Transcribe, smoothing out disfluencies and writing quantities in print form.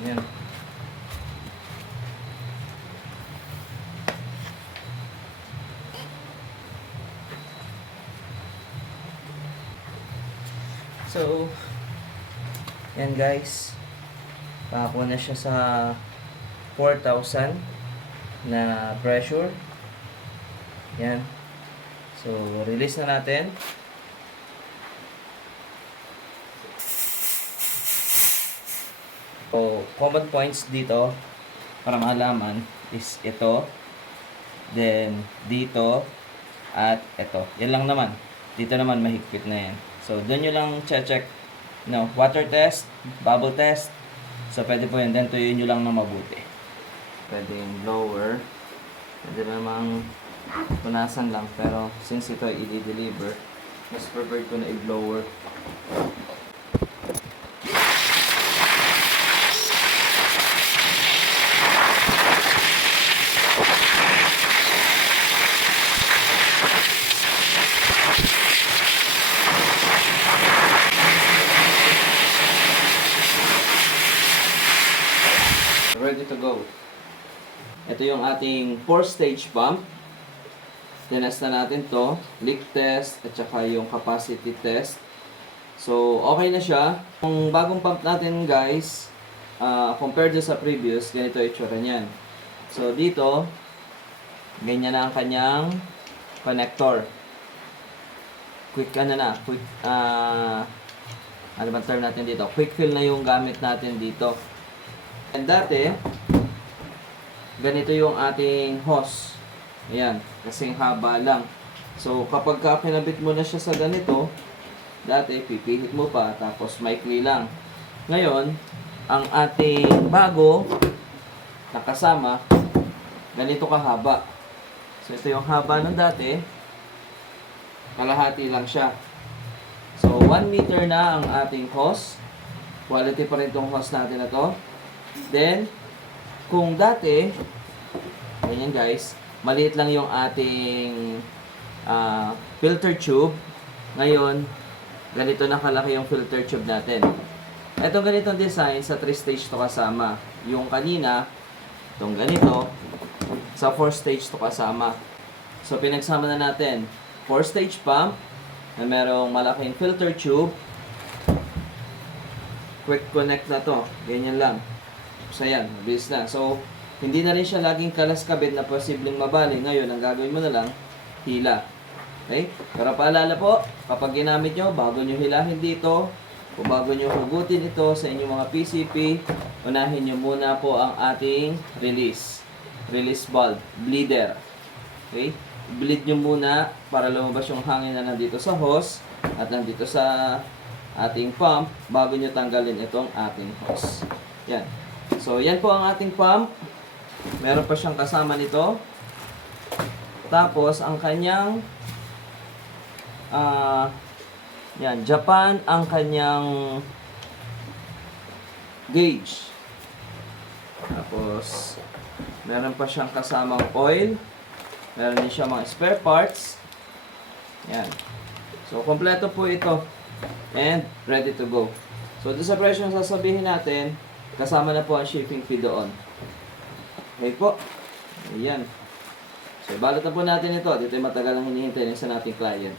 Ayan. So, yan guys. Pakakuha na siya sa 4,000 na pressure. Yan. So, release na natin. So, common points dito para malaman is ito, then dito, at ito. Yan lang naman. Dito naman mahigpit na yan. So, doon nyo lang check, no, water test, bubble test. So, pwede po yun. Then, tuyuin nyo lang na mabuti. Pwede yung blower. Pwede namang punasan lang. Pero, since ito ay i-deliver, mas preferred ko na i-blower. Ready to go. Ito yung ating 4-stage pump. Tinesta natin to, leak test, at saka yung capacity test. So, okay na siya. Yung bagong pump natin guys, compared sa previous, ganito yung itsura niyan. So, dito, ganyan na ang kanyang connector. Quick ano bang term natin dito? Quick fill na yung gamit natin dito. And dati, ganito yung ating hose. Ayan, kasing haba lang. So, kapag pinabit mo na siya sa ganito, dati, pipihit mo pa, tapos maikli lang. Ngayon, ang ating bago, nakasama, ganito kahaba. So, ito yung haba ng dati, kalahati lang siya. So, 1 meter na ang ating hose. Quality pa rin itong hose natin na to. Then, kung dati, ganyan guys, maliit lang yung ating filter tube. Ngayon, ganito na kalaki yung filter tube natin. Itong ganitong design, sa 3-stage to kasama. Yung kanina, itong ganito, sa 4-stage to kasama. So, pinagsama na natin 4-stage pump, na merong malaking filter tube. Quick connect na to. Ganyan lang. So, yan. Mabilis na. So, hindi na rin siya laging kalas-kabit na posibleng mabali. Ngayon, ang gagawin mo na lang, hila. Okay? Pero paalala po, kapag ginamit nyo, bago nyo hilahin dito, o bago nyo hugutin ito sa inyong mga PCP, unahin nyo muna po ang ating release. Release valve. Bleeder. Okay? Bleed nyo muna para lumabas yung hangin na nandito sa hose at nandito sa ating pump bago nyo tanggalin itong ating hose. Yan. So, yan po ang ating pump. Meron pa siyang kasama nito. Tapos, ang kanyang yan, Japan ang kanyang gauge. Tapos, meron pa siyang kasamang oil. Meron din siya mga spare parts. Yan. So, kompleto po ito. And, ready to go. So, doon sa presyo na sasabihin natin, kasama na po ang shipping fee doon. Okay po. Ayan. So, balot na po natin ito. Dito yung matagal ang hinihintay ng isa nating client.